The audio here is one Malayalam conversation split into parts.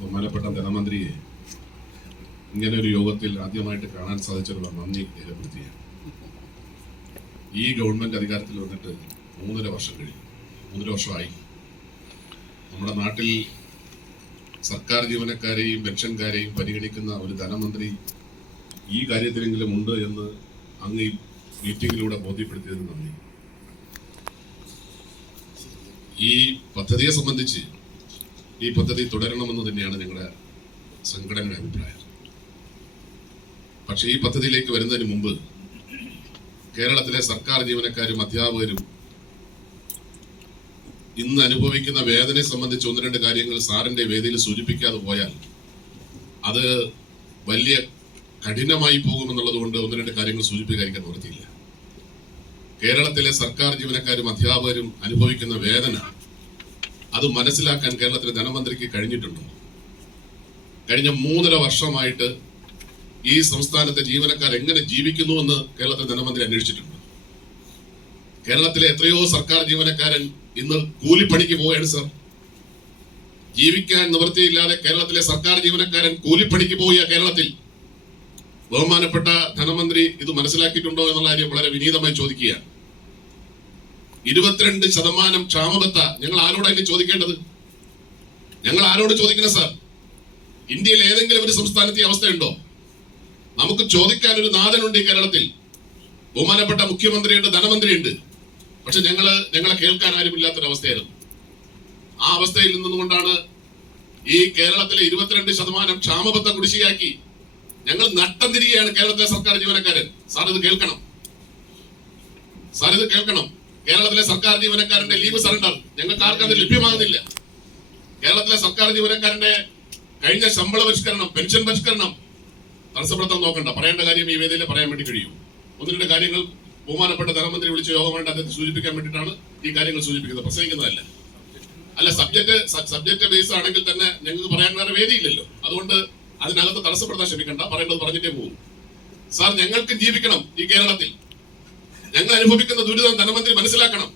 ബഹുമാനപ്പെട്ട ധനമന്ത്രിയെ ഇങ്ങനെ ഒരു യോഗത്തിൽ ആദ്യമായിട്ട് കാണാൻ സാധിച്ചതിനുള്ള നന്ദി രേഖപ്പെടുത്തിയാണ് ഈ ഗവൺമെന്റ് അധികാരത്തിൽ വന്നിട്ട് മൂന്നര വർഷം കഴിഞ്ഞു. മൂന്നര വർഷമായി. നമ്മുടെ നാട്ടിൽ സർക്കാർ ജീവനക്കാരെയും പെൻഷൻകാരെയും പരിഗണിക്കുന്ന ഒരു ധനമന്ത്രി ഈ കാര്യത്തിലെങ്കിലും ഉണ്ട് എന്ന് അങ്ങ് ഈ മീറ്റിംഗിലൂടെ ബോധ്യപ്പെടുത്തിയതിന് നന്ദി. ഈ പദ്ധതിയെ സംബന്ധിച്ച് ഈ പദ്ധതി തുടരണമെന്ന് തന്നെയാണ് ഞങ്ങളുടെ സംഘടനയുടെ അഭിപ്രായം. പക്ഷെ ഈ പദ്ധതിയിലേക്ക് വരുന്നതിന് മുമ്പ് കേരളത്തിലെ സർക്കാർ ജീവനക്കാരും അധ്യാപകരും ഇന്ന് അനുഭവിക്കുന്ന വേദനയെ സംബന്ധിച്ച് ഒന്ന് രണ്ട് കാര്യങ്ങൾ സാറിന്റെ വേദിയിൽ സൂചിപ്പിക്കാതെ പോയാൽ അത് വലിയ കഠിനമായി പോകുമെന്നുള്ളത് കൊണ്ട് ഒന്ന് രണ്ട് കാര്യങ്ങൾ സൂചിപ്പിക്കാതിരിക്കാൻ നിവൃത്തിയില്ല. കേരളത്തിലെ സർക്കാർ ജീവനക്കാരും അധ്യാപകരും അനുഭവിക്കുന്ന വേദന അത് മനസ്സിലാക്കാൻ കേരളത്തിലെ ധനമന്ത്രിക്ക് കഴിഞ്ഞിട്ടുണ്ടോ? കഴിഞ്ഞ മൂന്നര വർഷമായിട്ട് ഈ സംസ്ഥാനത്തെ ജീവനക്കാർ എങ്ങനെ ജീവിക്കുന്നുവെന്ന് കേരളത്തിലെ ധനമന്ത്രി അന്വേഷിച്ചിട്ടുണ്ട്. കേരളത്തിലെ എത്രയോ സർക്കാർ ജീവനക്കാരൻ ഇന്ന് കൂലിപ്പണിക്ക് പോവുകയാണ് സർ. ജീവിക്കാൻ നിവൃത്തിയില്ലാതെ കേരളത്തിലെ സർക്കാർ ജീവനക്കാരൻ കൂലിപ്പണിക്ക് പോവുക കേരളത്തിൽ. ബഹുമാനപ്പെട്ട ധനമന്ത്രി ഇത് മനസ്സിലാക്കിയിട്ടുണ്ടോ എന്നുള്ള കാര്യം വളരെ വിനീതമായി ചോദിക്കുകയാണ്. ഇരുപത്തിരണ്ട് ശതമാനം ക്ഷാമബത്ത ഞങ്ങൾ ആരോടാണ് ചോദിക്കേണ്ടത്? ഞങ്ങൾ ആരോട് ചോദിക്കണം സാർ ഇന്ത്യയിൽ ഏതെങ്കിലും ഒരു സംസ്ഥാനത്ത് ഈ അവസ്ഥയുണ്ടോ? നമുക്ക് ചോദിക്കാൻ ഒരു നാഥനുണ്ട് ഈ കേരളത്തിൽ. ബഹുമാനപ്പെട്ട മുഖ്യമന്ത്രിയുണ്ട് ധനമന്ത്രിയുണ്ട്. പക്ഷെ ഞങ്ങൾ ഞങ്ങളെ കേൾക്കാൻ ആരുമില്ലാത്തൊരവസ്ഥയായിരുന്നു. ആ അവസ്ഥയിൽ നിന്നുകൊണ്ടാണ് ഈ കേരളത്തിലെ ഇരുപത്തിരണ്ട് ശതമാനം ക്ഷാമബത്ത കുടിശ്ശികയാക്കി ഞങ്ങൾ നട്ടം തിരികെയാണ് കേരളത്തിലെ സർക്കാർ ജീവനക്കാരൻ. സാർ ഇത് കേൾക്കണം. സാർ ഇത് കേൾക്കണം. കേരളത്തിലെ സർക്കാർ ജീവനക്കാരന്റെ ലീവ് സറണ്ടർ ഞങ്ങൾക്ക് ആർക്കും അത് ലഭ്യമാകുന്നില്ല. കേരളത്തിലെ സർക്കാർ ജീവനക്കാരന്റെ കഴിഞ്ഞ ശമ്പള പരിഷ്കരണം പെൻഷൻ പരിഷ്കരണം തടസ്സപ്പെടുത്താൻ നോക്കണ്ട. പറയേണ്ട കാര്യം ഈ വേദിയിൽ പറയാൻ വേണ്ടി കഴിയും. ഒന്ന് രണ്ട് കാര്യങ്ങൾ ബഹുമാനപ്പെട്ട ധനമന്ത്രി വിളിച്ച യോഗം വേണ്ട അദ്ദേഹത്തെ സൂചിപ്പിക്കാൻ വേണ്ടിയിട്ടാണ് ഈ കാര്യങ്ങൾ സൂചിപ്പിക്കുന്നത്. പ്രസംഗിക്കുന്നതല്ല. അല്ല സബ്ജക്ട് സബ്ജക്ട് ബേസ് ആണെങ്കിൽ തന്നെ ഞങ്ങൾക്ക് പറയാൻ വേറെ വേദിയില്ലല്ലോ. അതുകൊണ്ട് അതിനകത്ത് തടസ്സപ്പെടുത്താൻ ശ്രമിക്കണ്ട. പറയേണ്ടത് പറഞ്ഞിട്ടേ പോകും. സാർ ഞങ്ങൾക്ക് ജീവിക്കണം ഈ കേരളത്തിൽ. ഞങ്ങൾ അനുഭവിക്കുന്ന ദുരിതം ധനമന്ത്രി മനസ്സിലാക്കണം.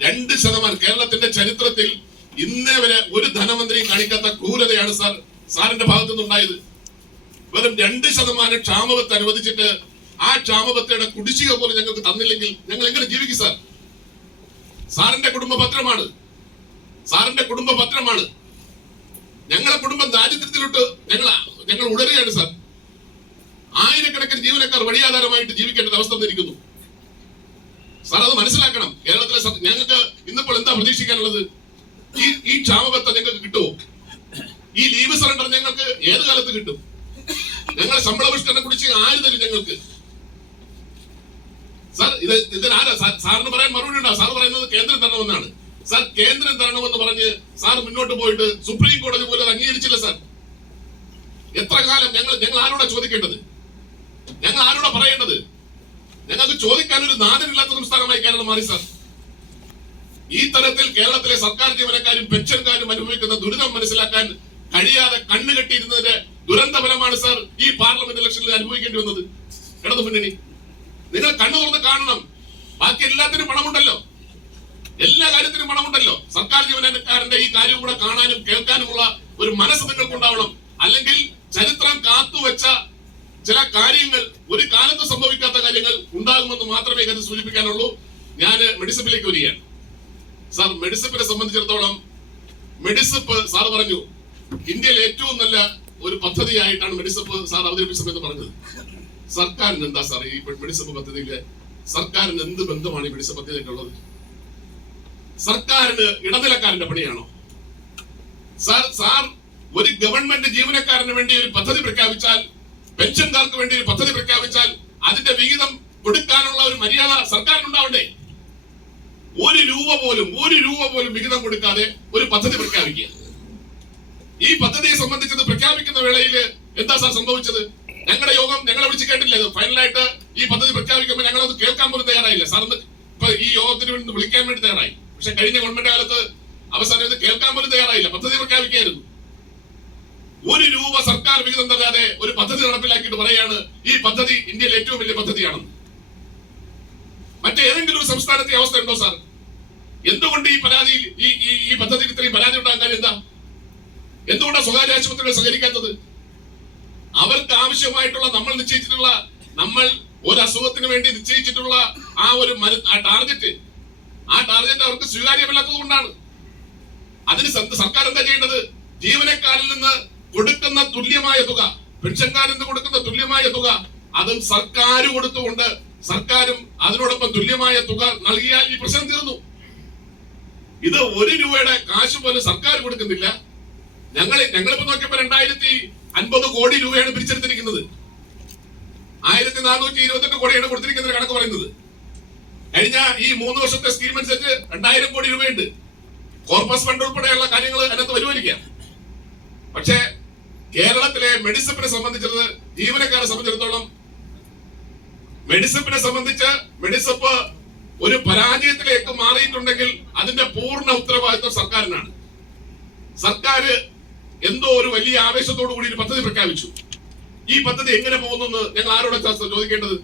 രണ്ട് ശതമാനം കേരളത്തിന്റെ ചരിത്രത്തിൽ ഇന്നേ വരെ ഒരു ധനമന്ത്രിയും കാണിക്കാത്ത ക്രൂരതയാണ് സാർ സാറിന്റെ ഭാഗത്തു നിന്നുണ്ടായത്. വെറും രണ്ട് ശതമാനം ക്ഷാമബത്ത് അനുവദിച്ചിട്ട് ആ ക്ഷാമബത്തയുടെ കുടിശ്ശിക പോലും ഞങ്ങൾക്ക് തന്നില്ലെങ്കിൽ ഞങ്ങൾ എങ്ങനെ ജീവിക്കും സാർ? സാറിന്റെ കുടുംബ പത്രമാണ്. സാറിന്റെ കുടുംബ പത്രമാണ്. ഞങ്ങളെ കുടുംബം ദാരിദ്ര്യത്തിലോട്ട് ഞങ്ങൾ ഞങ്ങൾ ഉടരുകയാണ് സാർ. ആയിരക്കണക്കിന് ജീവനക്കാർ വഴിയാധാരമായിട്ട് ജീവിക്കേണ്ട അവസ്ഥ വന്നിരിക്കുന്നു സാർ അത് മനസ്സിലാക്കണം കേരളത്തിലെ സർ- ഞങ്ങൾക്ക് ഇന്നിപ്പോൾ എന്താ പ്രതീക്ഷിക്കാനുള്ളത് ഈ ഈ ക്ഷാമബത്ത ഞങ്ങൾക്ക് കിട്ടുമോ ഈ ലീവ് സറണ്ടർ ഞങ്ങൾക്ക് ഏത് കാലത്ത് കിട്ടും? ഞങ്ങളെ ശമ്പള പരിഷ്കരണം കുടിച്ച് ആര് തരും ഞങ്ങൾക്ക്? സാർ ഇത് ഇതിനാരാ സാറിന് പറയാൻ മറുപടി ഉണ്ടോ? സാർ പറയുന്നത് കേന്ദ്രം തരണമെന്നാണ്. സാർ കേന്ദ്രം തരണമെന്ന് പറഞ്ഞ് സാർ മുന്നോട്ട് പോയിട്ട് സുപ്രീം കോടതി പോലും അത് അംഗീകരിച്ചില്ല സാർ. എത്ര കാലം ഞങ്ങൾ ഞങ്ങൾ ആരോടാ ചോദിക്കേണ്ടത്? ഞങ്ങൾ ആരോടാ പറയേണ്ടത്? ഞങ്ങൾക്ക് ചോദിക്കാൻ ഒരു നാഥനില്ലാത്ത സംസ്ഥാനമായി കേരളം മാറി സാർ. ഈ തരത്തിൽ കേരളത്തിലെ സർക്കാർ ജീവനക്കാരും പെൻഷൻകാരും അനുഭവിക്കുന്ന ദുരിതം മനസ്സിലാക്കാൻ കഴിയാതെ കണ്ണുകെട്ടിയിരുന്നതിന്റെ ദുരന്ത ഫലമാണ് സാർ ഈ പാർലമെന്റ് ഇലക്ഷനിൽ അനുഭവിക്കേണ്ടി വന്നത്. ഇടതു മുന്നണി. നിങ്ങൾ കണ്ണു തുറന്ന് കാണണം. ബാക്കി എല്ലാത്തിനും പണമുണ്ടല്ലോ. എല്ലാ കാര്യത്തിനും പണമുണ്ടല്ലോ. സർക്കാർ ജീവനക്കാരന്റെ ഈ കാര്യം കൂടെ കാണാനും കേൾക്കാനുമുള്ള ഒരു മനസ്സ് നിങ്ങൾക്ക് ഉണ്ടാവണം അല്ലെങ്കിൽ ചരിത്രം കാത്തുവെച്ച ചില കാര്യങ്ങൾ ഒരു കാലത്ത് സംഭവിക്കാത്ത കാര്യങ്ങൾ ഉണ്ടാകുമെന്ന് മാത്രമേ ഇത് സൂചിപ്പിക്കാനുള്ളൂ. ഞാൻ മെഡിസിപ്പിലേക്ക് വരികയാണ്. സാർ മെഡിസിപ്പിനെ സംബന്ധിച്ചിടത്തോളം മെഡിസിപ്പ് സാർ പറഞ്ഞു ഇന്ത്യയിലെ ഏറ്റവും നല്ല ഒരു പദ്ധതിയായിട്ടാണ് മെഡിസപ്പ് സാർ അവതരിപ്പിച്ച സമയത്ത് പറഞ്ഞത്. സർക്കാരിന് എന്താ സാർ ഈ മെഡിസപ്പ് പദ്ധതിയിലെ സർക്കാരിന് എന്ത് ബന്ധമാണ് ഈ മെഡിസപ്പ് പദ്ധതിയിലേക്കുള്ളത് സർക്കാരിന് ഇടനിലക്കാരന്റെ പണിയാണോ? സാർ സാർ ഒരു ഗവൺമെന്റ് ജീവനക്കാരന് വേണ്ടി ഒരു പദ്ധതി പ്രഖ്യാപിച്ചാൽ പെൻഷൻകാർക്ക് വേണ്ടി ഒരു പദ്ധതി പ്രഖ്യാപിച്ചാൽ അതിന്റെ വിഹിതം കൊടുക്കാനുള്ള ഒരു മര്യാദ സർക്കാരിനുണ്ടാവണ്ടേ? ഒരു രൂപ പോലും ഒരു രൂപ പോലും വിഹിതം കൊടുക്കാതെ ഒരു പദ്ധതി പ്രഖ്യാപിക്കുക. ഈ പദ്ധതിയെ സംബന്ധിച്ചത് പ്രഖ്യാപിക്കുന്ന വേളയിൽ എന്താ സാർ സംഭവിച്ചത്? ഞങ്ങളുടെ യോഗം ഞങ്ങളെ വിളിച്ച് കേട്ടില്ല ഫൈനലായിട്ട് ഈ പദ്ധതി പ്രഖ്യാപിക്കുമ്പോൾ ഞങ്ങൾ അത് കേൾക്കാൻ പോലും തയ്യാറായില്ല. സാർ ഇപ്പൊ ഈ യോഗത്തിന് വേണ്ടി വിളിക്കാൻ വേണ്ടി തയ്യാറായി. പക്ഷെ കഴിഞ്ഞ ഗവൺമെന്റ് കാലത്ത് അവസാനം ഇത് കേൾക്കാൻ പോലും തയ്യാറായില്ല. പദ്ധതി പ്രഖ്യാപിക്കായിരുന്നു. ഒരു രൂപ സർക്കാർ വിഹിതം തരാതെ ഒരു പദ്ധതി നടപ്പിലാക്കിയിട്ട് പറയാണ് ഈ പദ്ധതി ഇന്ത്യയിലെ ഏറ്റവും വലിയ പദ്ധതിയാണെന്ന്. മറ്റേതെങ്കിലും ഒരു സംസ്ഥാനത്തെ അവസ്ഥ ഉണ്ടോ സാർ? എന്തുകൊണ്ട് ഈ പരാതിയിൽ ഈ ഈ പദ്ധതിയിൽ ഇത്രയും പരാതി ഉണ്ടാകാൻ എന്താ? എന്തുകൊണ്ടാണ് സ്വകാര്യ ആശുപത്രികൾ സഹകരിക്കാത്തത്? അവർക്ക് ആവശ്യമായിട്ടുള്ള നമ്മൾ നിശ്ചയിച്ചിട്ടുള്ള നമ്മൾ ഒരു അസുഖത്തിന് വേണ്ടി നിശ്ചയിച്ചിട്ടുള്ള ആ ഒരു ആ ടാർഗറ്റ്. ആ ടാർഗറ്റ് അവർക്ക് സ്വീകാര്യമല്ലാത്തത് കൊണ്ടാണ്. അതിന് സർക്കാർ എന്താ ചെയ്യേണ്ടത്? ജീവനക്കാരിൽ നിന്ന് കൊടുക്കുന്ന തുല്യമായ തുക പെൻഷൻകാരിൽ നിന്ന് കൊടുക്കുന്ന തുല്യമായ തുക അതും സർക്കാർ കൊടുത്തുകൊണ്ട് സർക്കാരും അതിനോടൊപ്പം തുല്യമായ തുക നൽകിയാൽ ഈ പ്രശ്നം തീർന്നു. ഇത് ഒരു രൂപയുടെ കാശ് പോലും സർക്കാർ കൊടുക്കുന്നില്ല. ഞങ്ങൾ ഞങ്ങളിപ്പോ നോക്കിയപ്പോ രണ്ടായിരത്തി അൻപത് കോടി രൂപയാണ് പിരിച്ചെടുത്തിരിക്കുന്നത്. ആയിരത്തി നാനൂറ്റി ഇരുപത്തെട്ട് കോടിയാണ് കൊടുത്തിരിക്കുന്നത് കണക്ക് പറയുന്നത്. കഴിഞ്ഞ ഈ മൂന്ന് വർഷത്തെ സ്കീം അനുസരിച്ച് രണ്ടായിരം കോടി രൂപയുണ്ട്. കോർപ്പസ് ഫണ്ട് ഉൾപ്പെടെയുള്ള കാര്യങ്ങൾ അതിനകത്ത് വരുമായിരിക്കാം പക്ഷേ കേരളത്തിലെ മെഡിസപ്പിനെ സംബന്ധിച്ചത് ജീവനക്കാരെ സംബന്ധിച്ചിടത്തോളം മെഡിസപ്പിനെ സംബന്ധിച്ച് മെഡിസപ്പ് ഒരു പരാജയത്തിലേക്ക് മാറിയിട്ടുണ്ടെങ്കിൽ അതിന്റെ പൂർണ ഉത്തരവാദിത്വം സർക്കാരിനാണ്. സർക്കാർ എന്തോ ഒരു വലിയ ആവേശത്തോടു കൂടി ഒരു പദ്ധതി പ്രഖ്യാപിച്ചു. ഈ പദ്ധതി എങ്ങനെ പോകുന്നെന്ന് ഞങ്ങൾ ആരോടെ ചോദിക്കേണ്ടത്?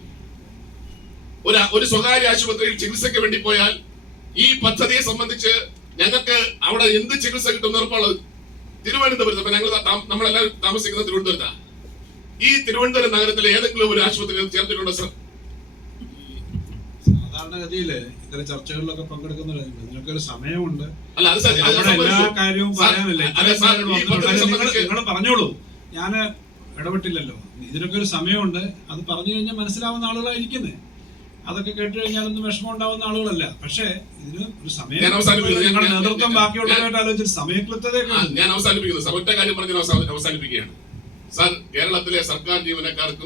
ഒരു ഒരു സ്വകാര്യ ആശുപത്രിയിൽ ചികിത്സയ്ക്ക് വേണ്ടി പോയാൽ ഈ പദ്ധതിയെ സംബന്ധിച്ച് ഞങ്ങൾക്ക് അവിടെ എന്ത് ചികിത്സ കിട്ടും ഉറപ്പുള്ളത് തിരുവനന്തപുരത്ത് അപ്പൊ ഞങ്ങൾ നമ്മളെല്ലാം താമസിക്കുന്നത് തിരുവനന്തപുരത്താണ് ഈ തിരുവനന്തപുരം നഗരത്തിലെ ഏതെങ്കിലും ഒരു ആശുപത്രിയിൽ ചേർത്തിട്ടുണ്ടോ സർ സാധാരണഗതിയിൽ ഇത്തരം ചർച്ചകളിലൊക്കെ പങ്കെടുക്കുന്ന നിങ്ങൾക്കൊരു സമയമുണ്ട്. എല്ലാ കാര്യവും പറയാനല്ലേ. നിങ്ങൾ പറഞ്ഞോളൂ. ഞാൻ ഇടപെട്ടില്ലല്ലോ. ഇതിനൊക്കെ ഒരു സമയമുണ്ട്. അത് പറഞ്ഞു കഴിഞ്ഞാൽ മനസ്സിലാവുന്ന ആളുകളായിരിക്കുന്നത് അതൊക്കെ കേട്ട് കഴിഞ്ഞാൽ ഒന്നും വിഷമം ഉണ്ടാവുന്ന ആളുകളല്ല. പക്ഷേ ഇതിന് ഒരു സമയം ഞങ്ങളുടെ നേതൃത്വം ബാക്കിയുള്ളവരായിട്ട് ആലോചിച്ചിട്ട് സമയക്ലിപ്തതയൊക്കെ. ഞാൻ അവസാനിപ്പിക്കുന്നു. ഒറ്റ കാര്യം പറഞ്ഞ് അവസാനിപ്പിക്കുകയാണ്. സർ കേരളത്തിലെ സർക്കാർ ജീവനക്കാർക്കും